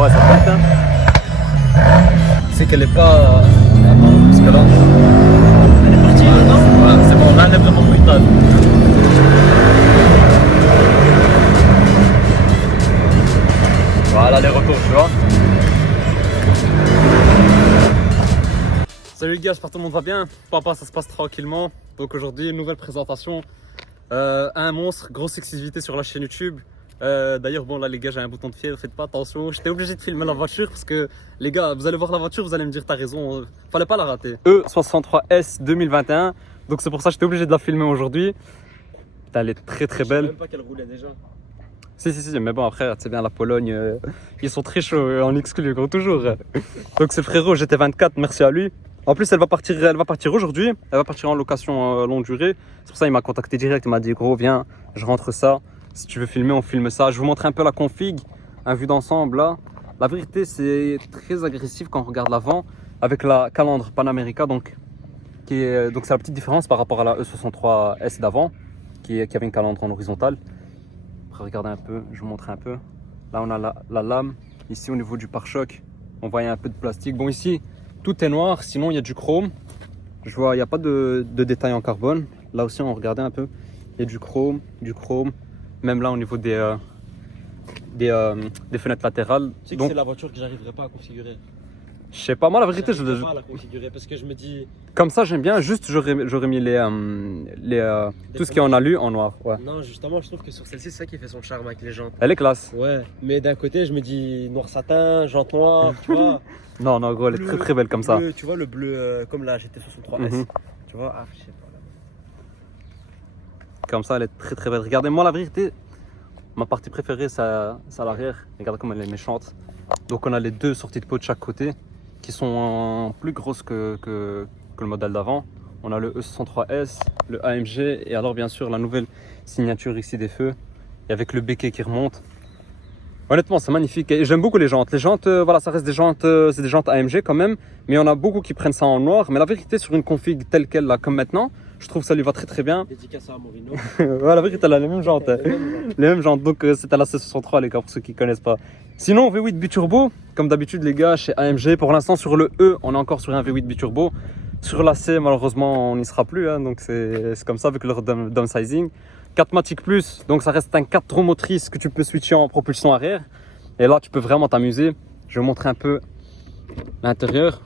Ah ouais, ça pète, hein. C'est qu'elle est pas... Attends, parce que là... Elle est partie maintenant. Ouais, c'est bon, là elle est vraiment brutale. Voilà les retours, tu vois. Salut les gars, j'espère que tout le monde va bien. Papa, ça se passe tranquillement. Donc aujourd'hui, une nouvelle présentation. Un monstre, grosse exclusivité sur la chaîne YouTube. D'ailleurs, bon là les gars, j'ai un bouton de fièvre, faites pas attention. J'étais obligé de filmer la voiture parce que les gars, vous allez voir la voiture, vous allez me dire t'as raison, fallait pas la rater. E63S 2021, donc c'est pour ça que j'étais obligé de la filmer aujourd'hui. Elle est très très belle. Je sais même pas qu'elle roulait déjà. Si, mais bon après, c'est bien la Pologne, ils sont très chauds en exclu, gros, toujours. Donc c'est le frérot GT24, merci à lui. En plus, elle va partir aujourd'hui, elle va partir en location longue durée. C'est pour ça qu'il m'a contacté direct, il m'a dit gros viens, je rentre ça. Si tu veux filmer, on filme ça. Je vais vous montrer un peu la config, un vue d'ensemble là. La vérité, c'est très agressif quand on regarde l'avant avec la calandre Panamérica, donc c'est la petite différence par rapport à la E63S d'avant, qui avait une calandre en horizontale. Après, regardez un peu, je vous montre un peu. Là, on a la lame. Ici, au niveau du pare-choc, on voit un peu de plastique. Bon, ici, tout est noir. Sinon, il y a du chrome. Je vois, il n'y a pas de détails en carbone. Là aussi, on regardait un peu. Il y a du chrome. Même là, au niveau des fenêtres latérales. Tu sais que c'est la voiture que j'arriverai pas à configurer. Je sais pas, moi la vérité, je pas à la configurer parce que je me dis. Comme ça, j'aime bien. Juste, j'aurais mis tout ce qui est en alu en noir. Ouais. Non, justement, je trouve que sur celle-ci, c'est ça qui fait son charme avec les jantes. Elle est classe. Ouais, mais d'un côté, je me dis noir satin, jante noire, tu vois. Non, gros, elle est très très belle comme ça. Tu vois, le bleu comme la GT63S. Tu vois, je sais pas. Comme ça, elle est très très belle. Regardez-moi la vérité. Ma partie préférée, c'est à l'arrière. Regardez comme elle est méchante. Donc, on a les deux sorties de peau de chaque côté qui sont plus grosses que le modèle d'avant. On a le E63S, le AMG et alors bien sûr la nouvelle signature ici des feux et avec le béquet qui remonte. Honnêtement, c'est magnifique et j'aime beaucoup les jantes. Les jantes, voilà, ça reste des jantes, c'est des jantes AMG quand même, mais il y en a beaucoup qui prennent ça en noir. Mais la vérité, sur une config telle qu'elle là, comme maintenant, je trouve que ça lui va très très bien. Dédicace à Morino. Ouais, la vérité, elle a les mêmes jantes. Les mêmes jantes. Donc c'était la C63 les gars, pour ceux qui connaissent pas. Sinon, V8 biturbo, comme d'habitude les gars, chez AMG, pour l'instant sur le E, on est encore sur un V8 biturbo. Sur la C, malheureusement, on n'y sera plus, hein, donc c'est comme ça avec leur downsizing. 4matic Plus, donc ça reste un 4 roues motrices que tu peux switcher en propulsion arrière. Et là, tu peux vraiment t'amuser. Je vais vous montrer un peu l'intérieur.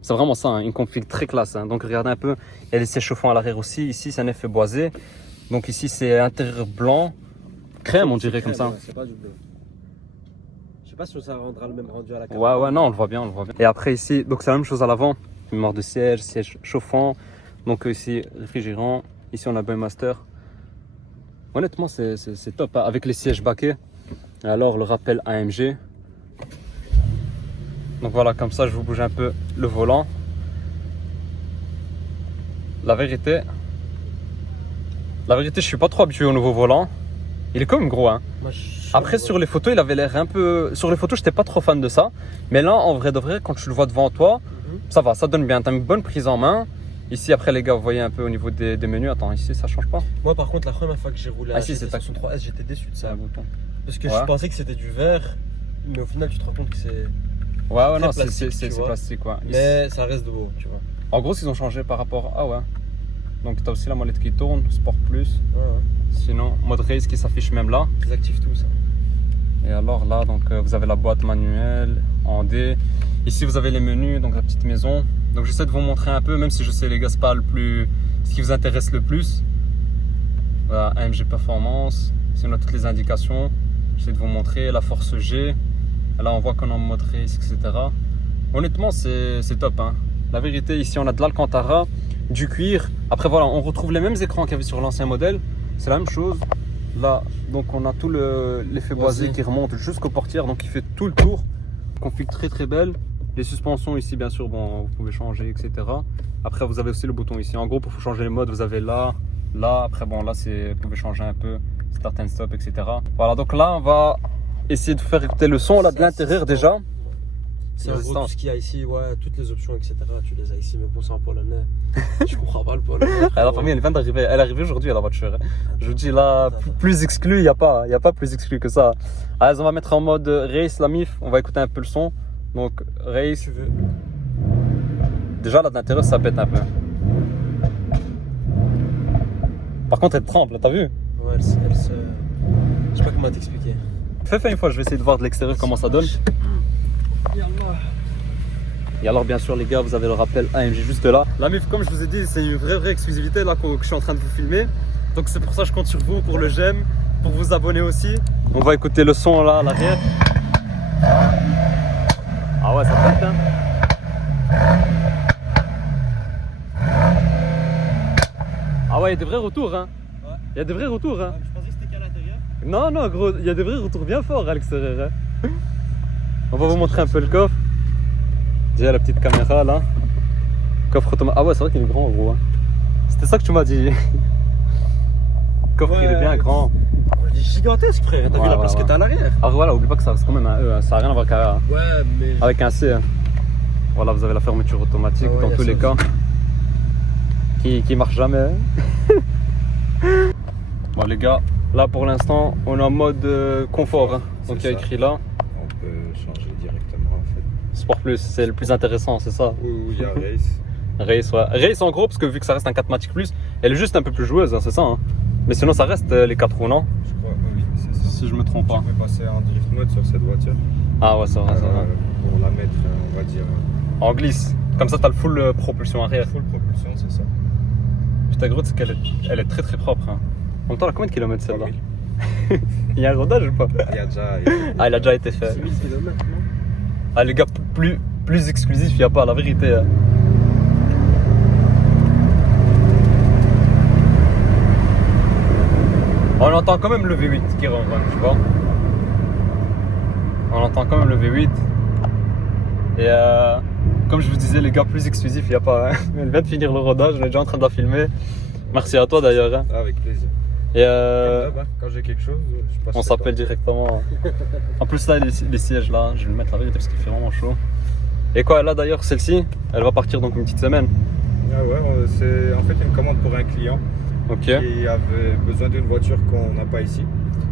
C'est vraiment ça, hein, une config très classe. Hein. Donc regardez un peu, il y a les sièges chauffants à l'arrière aussi. Ici, c'est un effet boisé. Donc ici, c'est intérieur blanc, crème, on dirait comme ça. Ouais, c'est pas du bleu. Je sais pas si ça rendra le même rendu à la caméra. Ouais, non, on le voit bien, Et après ici, donc c'est la même chose à l'avant. Mémoire de siège chauffant. Donc ici, réfrigérant. Ici, on a Boymaster. Honnêtement, c'est top, hein, avec les sièges baquets. Et alors, le rappel AMG. Donc voilà, comme ça, je vous bouge un peu le volant. La vérité, je suis pas trop habitué au nouveau volant. Il est quand même gros, hein. Après, sur les photos, il avait l'air un peu... Sur les photos, j'étais pas trop fan de ça. Mais là, en vrai de vrai, quand tu le vois devant toi, ça va, ça donne bien. T'as une bonne prise en main. Ici, après, les gars, vous voyez un peu au niveau des menus. Attends, ici, ça change pas. Moi, par contre, la première fois que j'ai roulé à si, c'est 63S, j'étais déçu de ça. Un bouton. Parce que je pensais que c'était du verre, mais au final, tu te rends compte que c'est... Ouais, non, c'est plastique, quoi. Mais ça reste de beau, tu vois. En gros, ils ont changé par rapport... Ah ouais. Donc, t'as aussi la molette qui tourne, Sport Plus. Ouais. Sinon, mode race qui s'affiche même là. Ils activent tout, ça. Et alors là, donc vous avez la boîte manuelle en D. Ici, vous avez les menus, donc la petite maison. Donc, j'essaie de vous montrer un peu, même si je sais, les gars, c'est pas ce qui vous intéresse le plus. Voilà, AMG Performance. Ici, on a toutes les indications. J'essaie de vous montrer la force G. Là, on voit qu'on est en mode race, etc. Honnêtement, c'est top. Hein. La vérité, ici, on a de l'Alcantara, du cuir. Après, voilà, on retrouve les mêmes écrans qu'il y avait sur l'ancien modèle. C'est la même chose. Là, donc, on a tout l'effet boisé qui remonte jusqu'aux portières. Donc, il fait tout le tour. Config très, très belle. Les suspensions ici, bien sûr, bon, vous pouvez changer, etc. Après, vous avez aussi le bouton ici. En gros, pour changer les modes, vous avez là. Après, bon, là, vous pouvez changer un peu. Start and stop, etc. Voilà, donc là, on va essayer de faire écouter le son là de l'intérieur déjà. C'est en gros résistance. tout ce qu'il y a ici, ouais, toutes les options, etc. Tu les as ici, mais bon, c'est en polonais. Je comprends pas le polonais. La famille, elle vient d'arriver. Elle est arrivée aujourd'hui à la voiture. Je vous dis là, plus exclu, il n'y a pas plus exclu que ça. Allez, on va mettre en mode race la MIF. On va écouter un peu le son. Donc, race. Tu veux. Déjà, là, d'intérieur, ça pète un peu. Par contre, elle tremble, t'as vu? Ouais, elle se. Je sais pas comment t'expliquer. Fais une fois, je vais essayer de voir de l'extérieur comment ça donne. Et alors, bien sûr, les gars, vous avez le rappel AMG juste là. La MIF, comme je vous ai dit, c'est une vraie exclusivité là que je suis en train de vous filmer. Donc, c'est pour ça que je compte sur vous pour le j'aime, pour vous abonner aussi. On va écouter le son là à l'arrière. Ah ouais, ça pète, hein. Ah ouais, il y a des vrais retours, hein. Ouais. Il y a des vrais retours, hein. Je pensais que c'était qu'à l'intérieur. Non, gros, il y a des vrais retours bien forts à l'extérieur. Hein. On va vous montrer un peu le coffre. Déjà la petite caméra là. Coffre automatique. Ah ouais, c'est vrai qu'il est grand, gros. Hein. C'était ça que tu m'as dit. Le coffre, il est bien grand. Il est gigantesque, frère. T'as vu la place que t'as à l'arrière? Ah voilà, oublie pas que ça reste quand même un E. Hein. Ça n'a rien à voir Ouais, mais. avec un C. Hein. Voilà, vous avez la fermeture automatique Ah ouais, dans y a tous ça les cas. Qui marche jamais. Hein. Bon les gars, là pour l'instant, on est en mode confort. Hein. Donc il y a écrit là. On peut changer directement en fait. Sport Plus, c'est le plus intéressant, c'est ça. Ou il y a Race. Race, ouais. Race en gros, parce que vu que ça reste un 4matic plus, elle est juste un peu plus joueuse, hein, c'est ça. Hein. Mais sinon, ça reste les 4 roues, non? Je crois, oui, c'est ça. Si je me trompe pas. Tu peux passer en drift mode sur cette voiture. Ah ouais, c'est vrai, c'est vrai. Pour la mettre, on va dire, En glisse. Comme ça, t'as le full propulsion arrière. full propulsion, c'est ça. Putain, gros, c'est qu'elle est, elle est très très propre. Hein. En même temps, elle a combien de kilomètres celle-là? 3000. Il y a un rodage ou pas? Il y a déjà. Ah, il a déjà été fait. 6000 km, non? Ah, les gars, plus exclusif, il n'y a pas, la vérité. Hein. On entend quand même le V8 qui rentre, tu vois. On entend quand même le V8. Et comme je vous disais, les gars, plus exclusif, il n'y a pas. Hein. Elle vient de finir le rodage, elle est déjà en train de la filmer. Merci à toi d'ailleurs. Hein. Ah, avec plaisir. Et Comme d'hab, hein, quand j'ai quelque chose, je passe. on s'appelle directement. En plus, là, les sièges là, je vais le mettre la vérité parce qu'il fait vraiment chaud. Et quoi, là d'ailleurs, celle-ci, elle va partir donc une petite semaine. Ah ouais, c'est en fait une commande pour un client Ok. qui avait besoin d'une voiture qu'on n'a pas ici,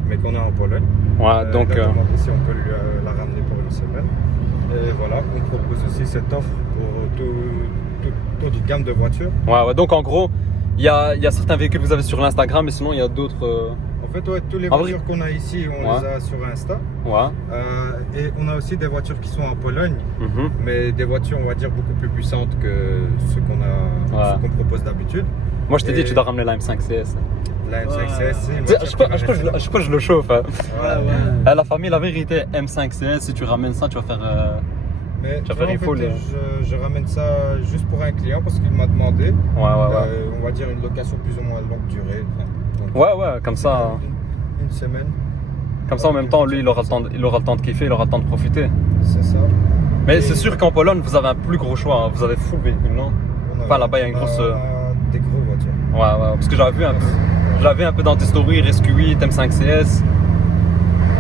mais qu'on a en Pologne. Ouais, donc. La commande ici, on peut lui la ramener pour une semaine. Et voilà, on propose aussi cette offre pour toute gamme de voitures. Ouais, donc en gros, il y a certains véhicules que vous avez sur l'Instagram, mais sinon il y a d'autres. En fait, ouais, toutes les En vrai- voitures qu'on a ici, on Ouais. les a sur Insta. Ouais. Et on a aussi des voitures qui sont en Pologne, Mhm. mais des voitures, on va dire, beaucoup plus puissantes que ce qu'on Ouais. ce qu'on propose d'habitude. Moi je t'ai dit, Et- tu dois ramener la M5 CS. La M5 CS, c'est une Tu sais, voiture je sais pas, qui va je sais pas, rester- je sais pas, je le chauffe. Hein. Ouais. La famille, la vérité, M5 CS, si tu ramènes ça, tu vas faire. Mais Tu vas tu vois, faire en fait, full, je ramène ça juste pour un client parce qu'il m'a demandé. Ouais. On va dire une location plus ou moins longue durée. Donc, Ouais, comme ça. Une semaine, Comme ça, en même temps, lui, il aura le temps de kiffer, il aura le temps de profiter. c'est ça. Mais Et- c'est sûr qu'en Pologne, vous avez un plus gros choix. Hein. Vous avez full véhicule, non? On a- Enfin, là-bas, il y a une on grosse. des gros voitures. Ouais, parce que j'avais un peu dans tes stories, Rescue 8, M5 CS,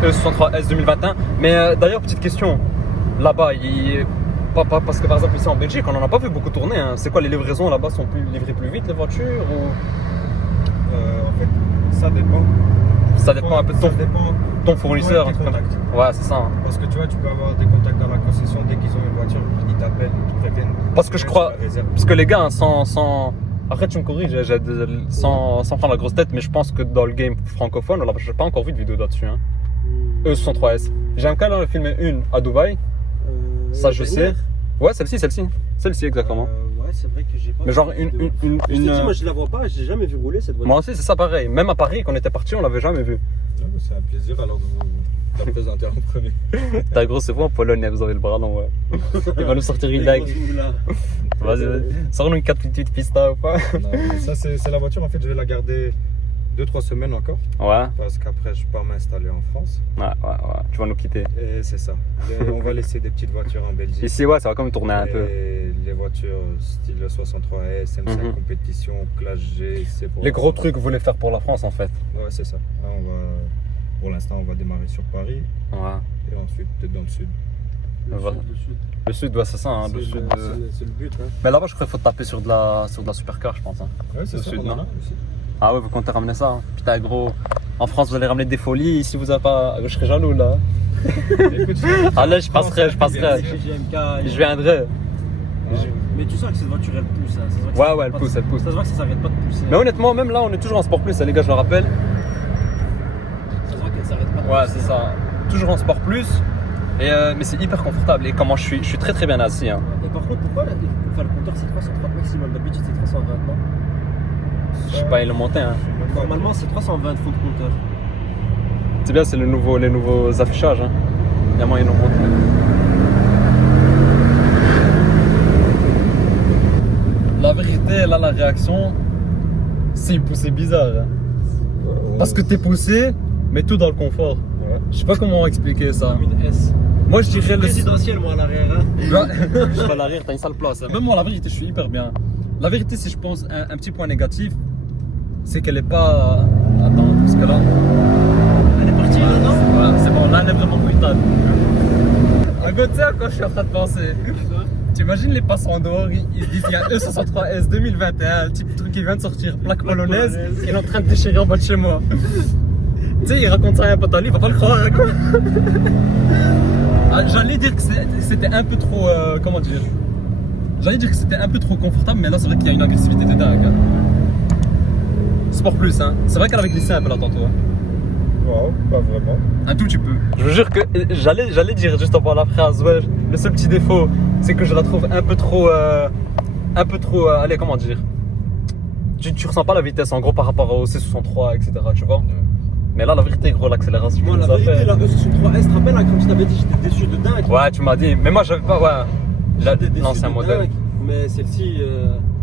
E63S 2021. Mais d'ailleurs, petite question, là-bas, parce que par exemple ici en Belgique, on n'en a pas vu beaucoup tourner. Hein. C'est quoi, les livraisons là-bas sont livrées plus vite les voitures ou... En fait, ça dépend. Ça dépend un peu de Ça dépend ton fournisseur. ouais, un tes truc comme ça. contacts. Ouais, c'est ça. Hein. Parce que tu vois, tu peux avoir des contacts dans la concession dès qu'ils ont une voiture, ils t'appellent, ils te préviennent. Parce que je crois, parce que les gars, hein, sans... Après tu me corriges, sans prendre la grosse tête, mais je pense que dans le game francophone, alors j'ai pas encore vu de vidéo là-dessus. Hein. E63S. J'ai un cas là, filmé une à Dubaï. Ça, je sais. Ouais, celle-ci exactement. Ouais, c'est vrai que j'ai pas. Mais genre vu de vidéo. Je t'ai dit, moi je la vois pas, j'ai jamais vu rouler cette voiture. Moi aussi, c'est ça pareil. Même à Paris, quand on était parti, on l'avait jamais vu. C'est un plaisir alors de vous la présenter en premier. T'as gros, c'est vous en Pologne, vous avez le bras long, ouais. Il va nous sortir une like. Vas-y, sors-nous une 488 Pista ou pas? Non, mais ça, c'est la voiture, en fait, je vais la garder 2-3 semaines encore. Ouais, Parce qu'après, je pars m'installer en France. ouais. Tu vas nous quitter. Et c'est ça. Et on va laisser des petites voitures en Belgique. Ici, ouais, ça va quand même tourner un peu. Et les voitures style 63S, M5 Mhm. compétition, classe G, c'est pour. Les gros trucs que vous voulez faire pour la France en fait. Ouais, c'est ça. Là, pour l'instant, on va démarrer sur Paris Ouais. et ensuite peut-être dans le sud. Voilà. Le sud. Le sud, ouais, c'est ça, hein, le C'est sud. c'est le but. Hein. Mais là-bas, je crois qu'il faut taper sur de la supercar, je pense. Hein. Ouais, c'est Le ça, sud, on en non. a aussi. Ah ouais, vous comptez ramener ça. Hein. Putain, gros. En France, vous allez ramener des folies. Ici, vous avez pas. Je serais jaloux, là. Écoute, Allez, je passerai. Chez GMK. Je viendrai. Mais tu sens que cette voiture elle pousse. Hein. Ça se voit que Ouais, ça ouais, elle s'arrête pas pousse, elle pousse. Ça se voit que ça s'arrête pas de pousser. Mais honnêtement, même là, on est toujours en Sport Plus, hein, les gars, je le rappelle. Ça se voit qu'elle s'arrête pas de Ouais, pousser. c'est ça. Toujours en Sport Plus. Et, mais c'est hyper confortable. Et comment je suis très très bien assis. Hein. Et par contre, pourquoi le compteur c'est 330 maximum? D'habitude c'est 320, non? Je sais pas, ils l'ont monté. Hein. Normalement c'est 320 fond de compteur. C'est bien, c'est les nouveaux affichages. Hein. Il y a moyen de monter. La vérité, là, la réaction, c'est une poussée bizarre. Hein. Parce que t'es poussé, mais tout dans le confort. Ouais. Je sais pas comment expliquer ça. Comme une S. Moi, je dirais le. Présidentiel moi à l'arrière. Hein. Je suis à l'arrière, t'as une sale place. Hein. Même moi, la vérité, je suis hyper bien. La vérité, si je pense un petit point négatif, c'est qu'elle est pas. Attends, parce que là. Elle est partie là, non? Ouais, c'est bon, là, elle est vraiment brutale. À côté, à quoi je suis en train de penser? T'imagines les passants dehors, ils se disent qu'il y a un E63S 2021, le type truc qui vient de sortir, plaque polonaise, qui est en train de déchirer en bas de chez moi. Tu sais, il raconte ça à un pote à lui, il va pas le croire. Hein, quoi. Ah, j'allais dire que c'était un peu trop. Comment dire? J'allais dire que c'était un peu trop confortable, mais là c'est vrai qu'il y a une agressivité de dingue. Hein. Sport Plus, hein. C'est vrai qu'elle avait glissé un peu là tantôt. Hein. Wow, pas vraiment. Un tout petit peu. Je vous jure que j'allais dire juste avant la phrase, ouais, le seul petit défaut, c'est que je la trouve un peu trop. Allez, comment dire? Tu ressens pas la vitesse en gros par rapport au C63, etc. Tu vois? Mais là, la vérité, gros, l'accélération. Moi tu la nous as vérité fait. la E63S, te rappelles hein, comme je t'avais dit, j'étais déçu de dingue. Ouais, tu m'as dit. Mais moi, j'avais pas. Ouais. J'étais déçu L'ancien de modèle. dingue. Mais celle-ci.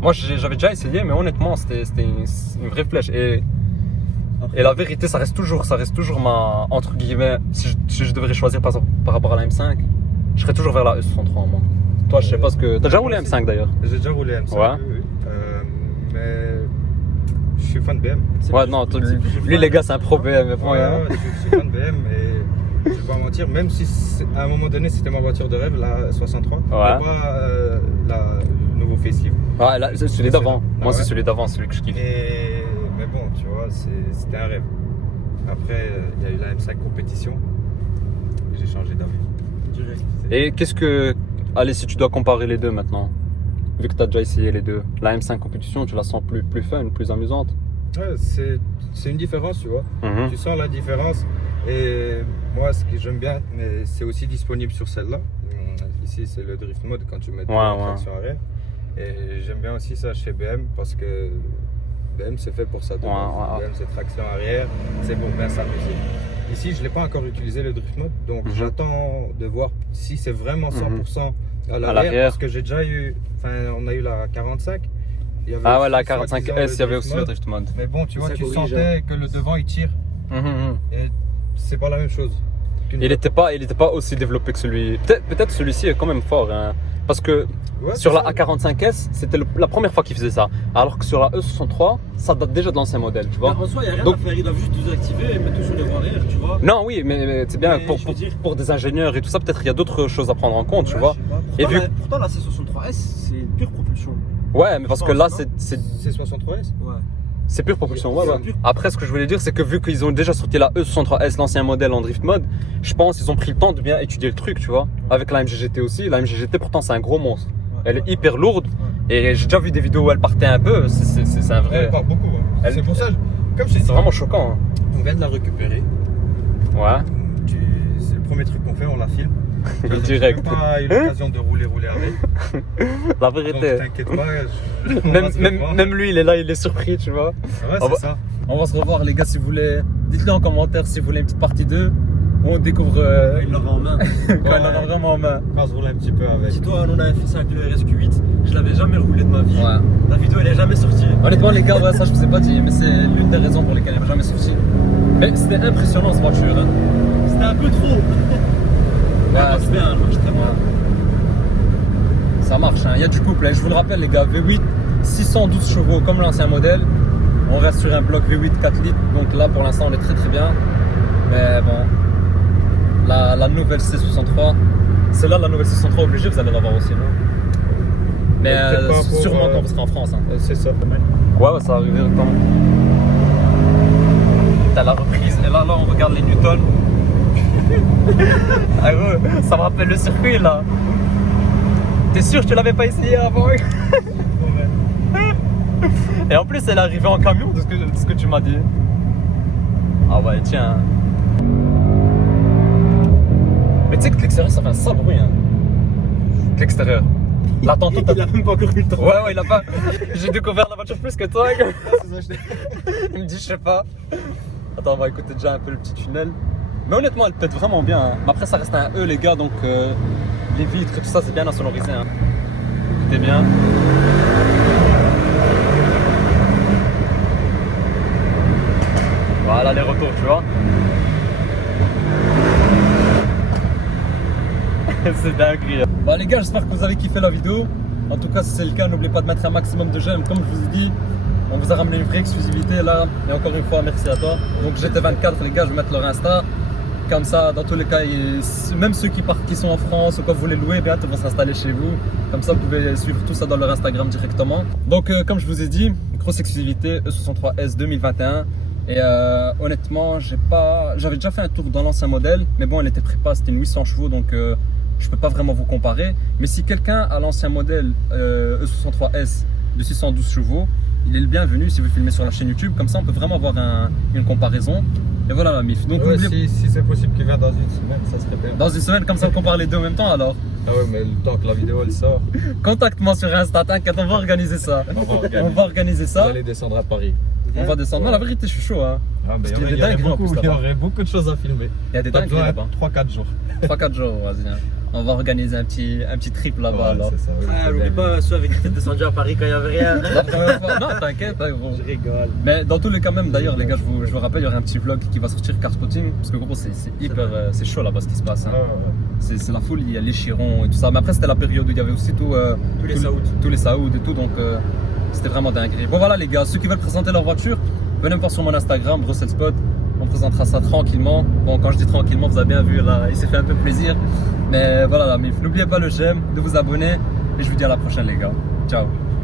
Moi, j'avais déjà essayé, mais honnêtement, c'était une vraie flèche. Et la vérité, ça reste toujours ma. Entre guillemets, si je devrais choisir par rapport à la M5, je serais toujours vers la E63 moi. Toi, je sais pas ce que. T'as déjà roulé M5 d'ailleurs? J'ai déjà roulé M5. Ouais. Oui. Mais je suis fan de BM. Ouais, non, lui, les gars, c'est un pro BM. Mais bon, Ouais, hein. ouais, je suis fan de BM et je vais pas mentir, même si à un moment donné c'était ma voiture de rêve, la 63, mais pas le nouveau facelift. Ouais, là, c'est celui d'avant. Ah Moi, c'est ouais. celui d'avant, celui que je kiffe. Mais bon, tu vois, c'était un rêve. Après, il y a eu la M5 compétition et j'ai changé d'avis. Direct. Et qu'est-ce que. Allez, si tu dois comparer les deux maintenant, vu que tu as déjà essayé les deux, la M5 compétition, tu la sens plus fun, plus amusante? Ouais, c'est une différence, tu vois. Mhm. Tu sens la différence. Et moi, ce que j'aime bien, mais c'est aussi disponible sur celle-là. Ici, c'est le drift mode quand tu mets la traction arrière. Et j'aime bien aussi ça chez BM parce que BM c'est fait pour ça. BM c'est traction arrière, c'est pour bien s'amuser. Ici, je ne l'ai pas encore utilisé le drift mode, donc j'attends de voir si c'est vraiment 100% à l'arrière. Parce que j'ai déjà eu, on a eu la 45. Il y avait Ah ouais, la aussi, 45S, il y avait aussi le mode. drift mode. Mais bon, tu vois, Ça tu corrige, sentais que le devant il tire. Et c'est pas la même chose. Il était pas aussi développé que celui. Peut-être celui-ci est quand même fort. Hein. Parce que Ouais, sur la ça. A45S, c'était la première fois qu'il faisait ça. Alors que sur la E63, ça date déjà de l'ancien modèle, tu vois. En soi, il n'y a rien Donc- à faire, ils doivent juste désactiver et mettre tout sur les voies arrière, tu vois. Non, oui, mais c'est bien Mais pour, je veux dire- pour des ingénieurs et tout ça, peut-être il y a d'autres choses à prendre en compte, tu Ouais, vois. je sais pas. Et Pourtant, la C63S, c'est une pure propulsion. Ouais, mais parce que pense, là, non c'est 63S. Ouais. C'est pure propulsion, C'est ouais. pure- Après, ce que je voulais dire, c'est que vu qu'ils ont déjà sorti la E63S, l'ancien modèle en drift mode, je pense qu'ils ont pris le temps de bien étudier le truc, tu vois. Avec la MGGT aussi. La MGGT, pourtant, c'est un gros monstre. Elle est hyper lourde. Et j'ai déjà vu des vidéos où elle partait un peu. C'est un vrai. Elle part beaucoup. Hein. C'est pour ça, comme je t'ai dit, C'est vraiment choquant. Hein. on vient de la récupérer. Ouais. C'est le premier truc qu'on fait, on la filme. Direct. J'ai même pas eu l'occasion de rouler avec. La Donc vérité. t'inquiète pas. on va se revoir. Même lui, il est là, il est surpris, tu vois. Ouais, on va- c'est ça. On va se revoir, les gars, si vous voulez. Dites-le en commentaire si vous voulez une petite partie 2. Où on découvre Il l'aura en main. quand il en a vraiment en main. On va se rouler un petit peu avec. Si toi, on avait fait ça avec le RSQ8, je l'avais jamais roulé de ma vie. Ouais. La vidéo, elle est jamais sortie. Honnêtement, les gars, ouais, ça je vous ai pas dit, mais c'est l'une des raisons pour lesquelles elle n'a jamais sorti. Mais c'était impressionnant cette voiture. Hein. C'était un peu trop. Elle marche bien, elle marche très bien. Ça marche, hein. Il y a du couple. Hein. Je vous le rappelle, les gars, V8, 612 chevaux comme l'ancien modèle. On reste sur un bloc V8 4 litres, donc là pour l'instant on est très très bien. Mais bon, la nouvelle C63, Celle-là, la nouvelle 603 obligée, vous allez l'avoir aussi, non? Mais peut-être pas pour, sûrement quand vous serez en France. Hein. C'est ça. Ouais, ça va arriver directement. T'as la reprise, et là, on regarde les Newtons. Ah gros, ça me rappelle le circuit là. T'es sûr que tu l'avais pas essayé avant? Et en plus, elle est arrivée en camion de ce que tu m'as dit. Ah ouais, tiens. Mais tu sais que l'extérieur, ça fait un sale bruit. Hein. L'extérieur. L'attente. Il a même pas encore eu le temps. Ouais, il a pas. J'ai découvert la voiture plus que toi. Il me dit, je sais pas. Attends, on va écouter déjà un peu le petit tunnel. Mais honnêtement, elle pète vraiment bien. Hein. Mais après, ça reste un E, les gars, donc les vitres et tout ça, c'est bien insonorisé. Hein. Écoutez bien. Voilà les retours, tu vois. C'est dingue. Bon les gars, j'espère que vous avez kiffé la vidéo. En tout cas, si c'est le cas, n'oubliez pas de mettre un maximum de j'aime. Comme je vous ai dit, on vous a ramené une vraie exclusivité là. Et encore une fois, merci à toi. Donc GT24, les gars, je vais mettre leur Insta. Comme ça, dans tous les cas, même ceux qui sont en France ou quand vous voulez louer, bientôt vont s'installer chez vous. Comme ça, vous pouvez suivre tout ça dans leur Instagram directement. Donc, comme je vous ai dit, grosse exclusivité E63S 2021. Et honnêtement, j'avais déjà fait un tour dans l'ancien modèle, mais bon, elle était prépa, c'était une 800 chevaux, donc je peux pas vraiment vous comparer. Mais si quelqu'un a l'ancien modèle E63S de 612 chevaux, il est le bienvenu si vous filmez sur la chaîne YouTube. Comme ça, on peut vraiment avoir une comparaison. Et voilà la MIF. Donc, Ouais, si c'est possible qu'il vienne dans une semaine, ça serait bien. dans une semaine, comme ça, on compare les deux en même temps alors. Ah ouais, mais le temps que la vidéo elle sort, Contacte-moi sur Insta, t'inquiète, on va organiser ça. On va organiser vous ça. allez descendre à Paris. On va descendre. Non, la vérité, je suis chaud. Hein. Ah, Parce il qu'il y a des y aurait dingueries en plus beaucoup, il y là-bas. aurait beaucoup de choses à filmer. Il y a des T'as dingueries besoin là-bas. 3-4 jours. 3-4 jours, vas-y. Hein. On va organiser un petit trip là-bas Ouais, alors. c'est ça, oui, Ah, c'est n'oublie bien. pas ceux avec qui t'es descendu à Paris quand il y avait rien. La première fois- Non, t'inquiète, hein, gros. Je rigole. Mais dans tous les cas, même d'ailleurs, les gars, je vous rappelle, il y aura un petit vlog qui va sortir car spotting. Parce que gros, c'est hyper. C'est chaud là-bas ce qui se passe. Hein. Ah, ouais. C'est la foule, il y a les chirons et tout ça. Mais après, c'était la période où il y avait aussi tous les Saouds. Tous les Saouds et tout. Donc, c'était vraiment dingue. Bon, voilà, les gars, ceux qui veulent présenter leur voiture, venez me voir sur mon Instagram, Bruxelles Spot. On présentera ça tranquillement. Bon, quand je dis tranquillement, vous avez bien vu, là, il s'est fait un peu plaisir. Mais voilà, la MIF. N'oubliez pas le j'aime, de vous abonner. Et je vous dis à la prochaine, les gars. Ciao.